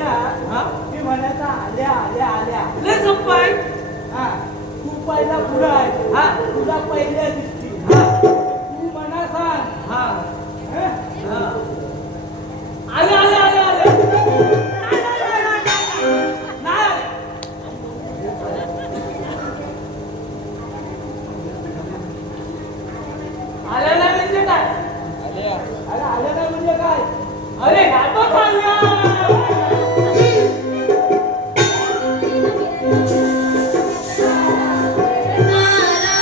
आल्या हा मी म्हणायचा आल्या आल्या आल्या लय सोपं आहे. हा तू पहिला पुढं आहे हा तुला पहिल्या दिसती हा तू म्हणा सांग हा हं? हा आले आले आले आले नाही आले. आले नाही म्हणजे काय? अरे आलं नाही म्हणजे काय अरे नाटक आल्या. माला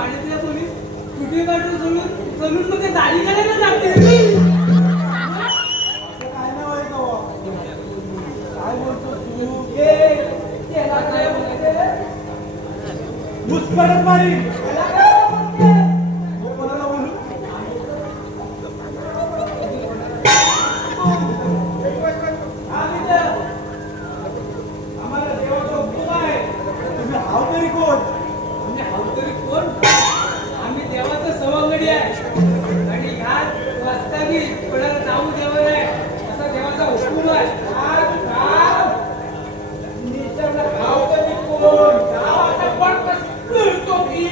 पाण्यातल्या कोणी कुठे काढून सोडून मग ते दाढी करायला जाते. काय नाही व्हायचं हो. काय बोलतो तू त्याला काय बोलायचं? मुस्कळत मारी त्याला काय बोलते? कोणाला बोलू आम्हाला देवाचा हुकूम आहे. तुम्ही हाव तरी कोण? म्हणजे अवतरी कोण? आम्ही देवाचं सवंगडी आहे आणि ह्यात वास्तवी कोणाला जाऊ देवा नाही असा देवाचा हुकूम आहे. विचारलं हाव तरी कोण? गावाचा पण करतो की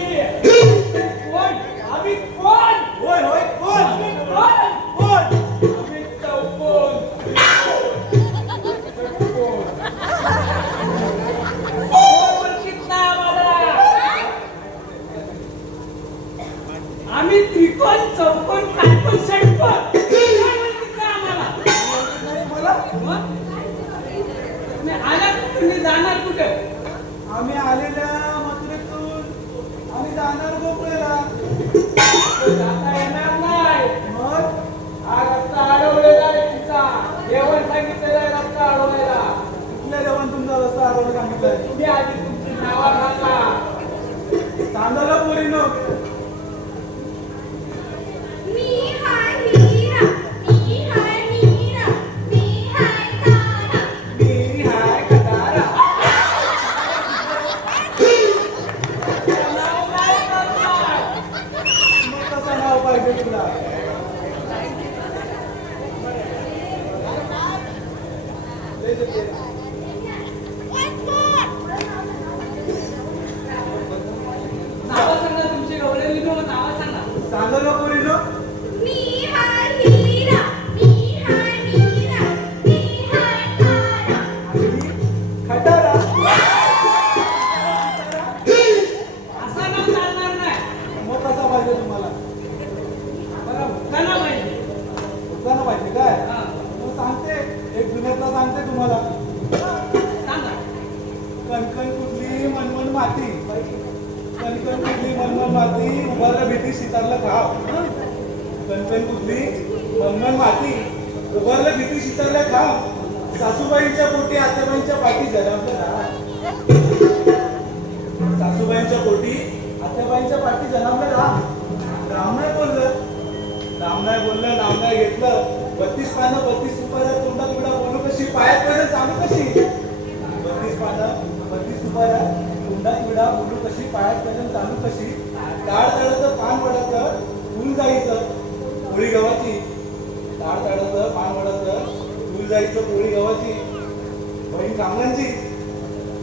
कोण? आम्ही कोण? होय होय कोण? आम्ही कोण? कोण? आम्ही चौकोन. ओळखीत नाही आम्हाला. आम्ही त्रिकोण चौकोन काटकोन षटकोन काय ओळखीत नाही आम्हाला. नाही मला मग? तुम्ही आलात कुठे? तुम्ही जाणार कुठे? आम्ही आलेल्या मथुरेतून आम्ही जाणार गोकुळेला. जाता येणार नाही. मग हा रस्ता अडवलेला आहे तुमचा. देवाने सांगितलेला आहे रस्ता अडवलेला. कुठल्या देवान तुमचा रस्ता आठवण सांगितलंय? तुम्ही आधी तुमची नावा घाला. सांगायला पोरीनो मी हाय मीरा, मी हाय मीरा, मी हाय तारा. मी हाय कटारा. नाव काय करणार? मग कसं नाव पाहिजे तुला? दे, दे, दे. नावं सांगा तुमची गवळलेली नो नावं सांगा. सांगायला पोरीनो मी हाय मीरा, मी हाय मीरा, मी हाय तारा. आणि खटारा. असं नाव चालणार नाही. मग कसा पाहिजे तुम्हाला? बरं हुक्काना पाहिजे. दुकानं पाहिजे काय? हा, मग सांगते एक जुन्यातला सांगते तुम्हाला. सांगा. कणकण कुठली मनमन माती. कणकण कुठली मनमन माती उभारलं भीती शितारलं खाव. कणकण कुठली मनमन माती उभारलं भीती शितारलं खाव. सासूबाईंच्या पोटी आत्याबाईंच्या पाठी जन्मलं राम. सासूबाईंच्या पोटी आत्याबाईंच्या पाठी जन्मलं राम. राम नाही बोललं. राम नाही बोललं, नाव नाही घेतलं. 32 पानं 32 सुपाऱ्या तोंडात विडा बोलू कशी पायात पडत चालू कशी. 32 पानं 32 सुपाऱ्या तोंडात विडा बोलू कशी पायात पडत चालू कशी. ताड तळतं पान वडतं फुल जायचं पोळी गव्हाची. ताड तळतं पान वडतं फुल जायचं पोळी गव्हाची. बहीण कामगांची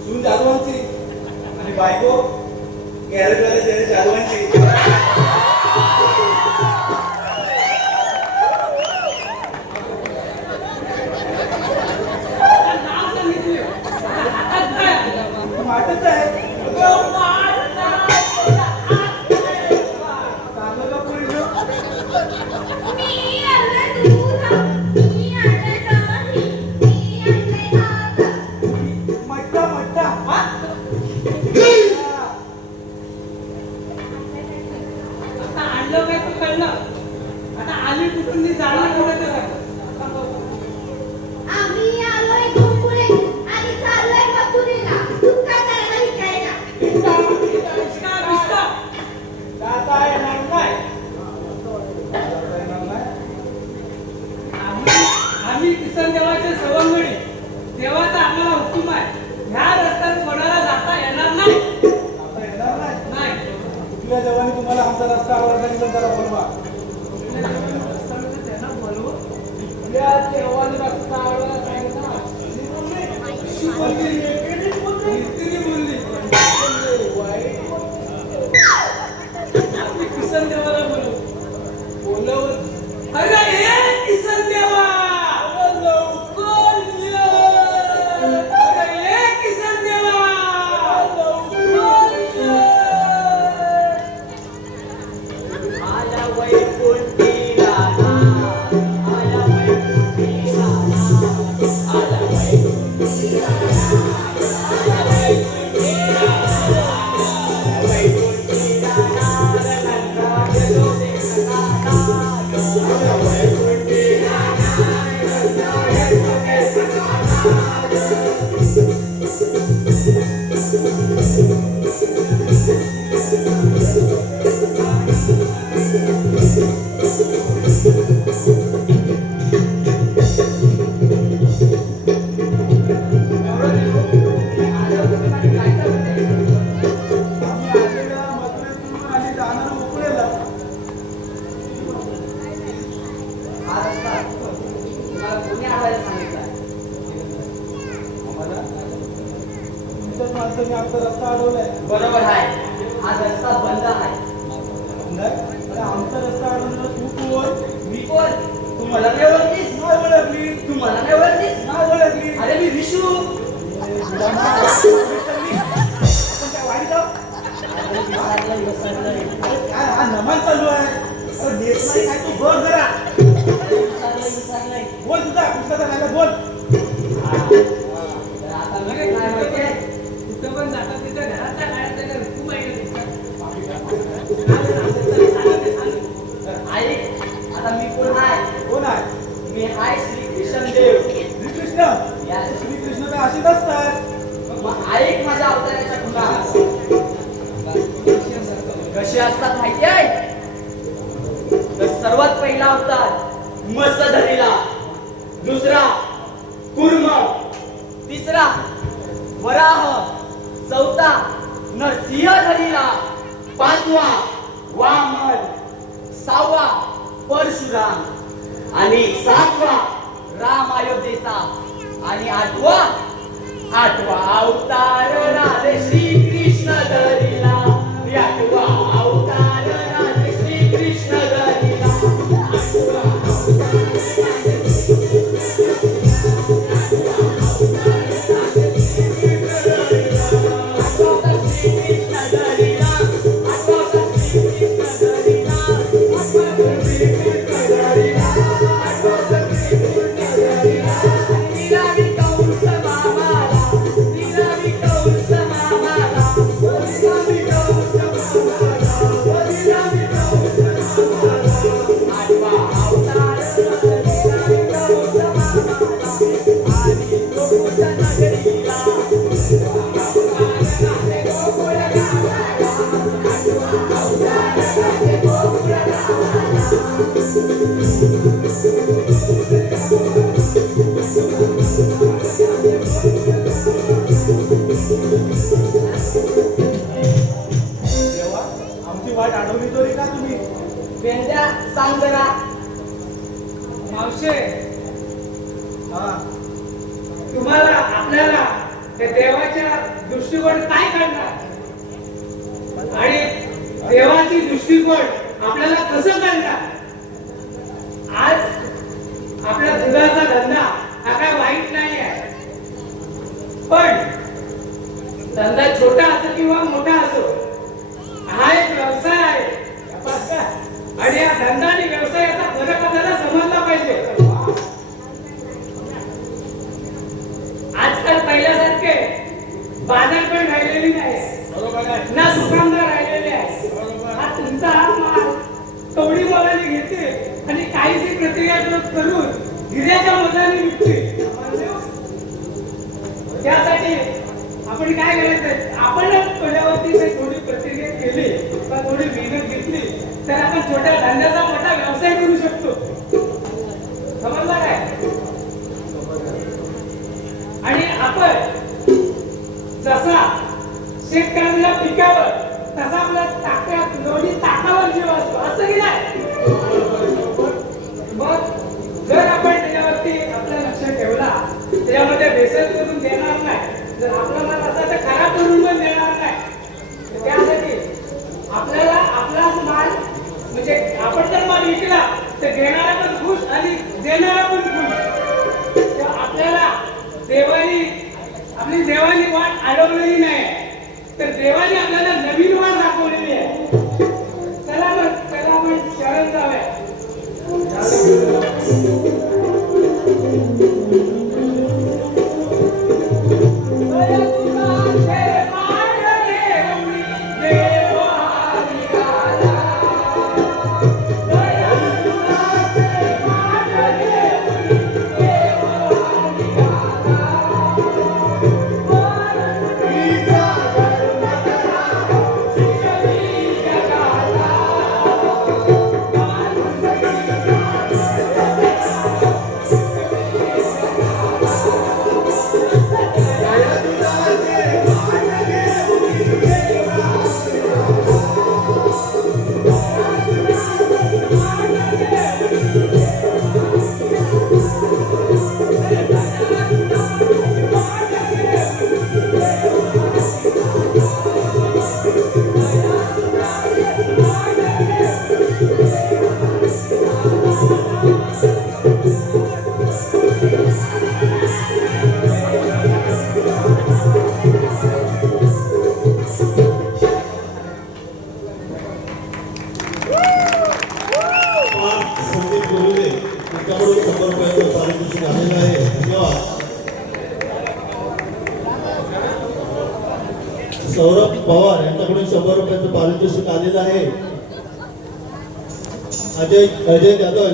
सून जाधवांची आणि बायको कॅरेटवाले त्याने जाधवांची. आता नाव सांगितले. आता काय? माटच आहे. अगं, मार नाही. सांगलं का पोरीनो? मी आणलं दूध, मी आणलं दही, मी आणलं ताक. मट्टा मट्टा. हा? आता आणलं काय तू कळलं. आता आली कुठून मी जाणार कुठे ते सांग. आम्ही आलोय गोकुळे आणि चाललोय मथुरेला. तुका करायला विकायला. विस्का, विस्का. जाता येणार नाही. जाता येणार नाही. आम्ही किसन देवाचे सवंगडी. देवाचा आम्हाला हुकूम आहे. ह्या रस्त्यात कोणाला जाता येणार नाही. जाता येणार नाही. नाही. कुठल्या देवाने तुम्हाला आमचा रस्ता आवडला की जरा बोलवा. त्यांना बोलवू. या देवाने रस्ता आवडला नाही ना. अशी बोलली. तिने बोलली. आम्ही किसन देवाला बोलवत. अरे हे किसन देवा. अरे लवकर ये. अरे हे किसन देवा. लवकर ये. आया वैकुंठी राधा. आया वैकुंठी राधा. आया वैकुंठी राधा. आया वैकुंठी राधा. आया वैकुंठी राधा. आम्ही आलेल्या मथुरेतून आणि जाणार उपळेला. आम्हाला तुमच्याच माणसाने आमचा रस्ता अडवलाय. बरोबर आहे. आज रस्ता बंद आहे. नाही, अरे आमचा रस्ता अडवला तू कोण? मी कोण? तू मला नाही ओळखलीस? नाही ओळखली. तू मला नाही ओळखलीस? नाही ओळखली. अरे मी विशू. आपण काय वाईट आहोत? अरे काय हा नमन चालू आहे. अरे नेत नाही काय तू बघ जरा. बोल तुझा पुस्तकाचा नाला बोल. तर आता मी काय माहितीये? कुठं पण जातात तिथं घरातल्या काळात त्याला ऋतू पाहिजे. आई, आता मी कोण आहे? कोण आहे? मी आहे श्रीकृष्ण देव. श्रीकृष्ण. Yes. श्रीकृष्ण काय असे नसतात. मग ऐक माझ्या अवताराच्या खुणा. कसे असतात माहिती आहे? तर सर्वात पहिला अवतार मत्स्यधरीला, दुसरा कुर्म, तिसरा वराह, चौथा नरसिंहधरीला, पाचवा वामन, सहावा परशुराम आणि सातवा राम अयोध्येचा आणि आठवा अवतार राधे श्रीकृष्ण धरीला. आठवा अवतार राधे श्रीकृष्ण धरीला. देवा, आमची वाट अडवली तरी का तुम्ही? वेंद्या सांग जरा. मावशे, हा, तुम्हाला आपल्याला त्या देवाच्या दृष्टिकोन काय करणार आणि देवाची दृष्टिकोन आपल्याला कसं करणार? आज आपला दुधाचा धंदा हा काय वाईट नाही आहे, पण धंदा छोटा असो किंवा मोठा असो, हा एक व्यवसाय आहे आणि या धंदा आणि व्यवसायाचा फरक आपल्याला समजला पाहिजे. आजकाल पहिल्यासारखे बाजारपेठ राहिलेली नाही, बरोबर आहे. ना दुकानदार राहिलेले आहे. बरोबर. हा तुमचा हा माल कवडी मोलाने घेते आणि काहीशी प्रक्रिया करून हिऱ्याच्या मोलाने विकते. त्यासाठी आपण काय करायचं, आपण थोड्यावरती थोडी प्रक्रिया केली किंवा थोडी मेहनत घेतली तर आपण छोट्या धंद्याचा मोठा व्यवसाय करू शकतो. समजला काय? आणि आपण जसा शेतकऱ्यांना पिकावर तसा आपल्या ताकद दोन्ही ताकावर जीव असतो, असं की नाही? मग जर आपण त्याच्यावरती आपला लक्ष ठेवला, त्याच्यामध्ये भेसळ करून देणार नाही, जर आपला माल असा तर खराब करून पण देणार नाही, तर त्यासाठी आपल्याला आपलाच माल म्हणजे आपण जर माल विकला तर घेणारा पण खुश आणि देणारा पण खुश. तर आपल्याला आपली देवानी वाट अडवलेली नाही, तर देवाने आपल्याला नवीन वाट दाखवलेली आहे. चला मग शरण जाऊया. देवा यांच्याकडून 100 रुपयाचं पारितोषिक आलेलं आहे. धन्यवाद. सौरभ पवार यांच्याकडून 100 रुपयाचं पारितोषिक आलेलं आहे. अजय जाधव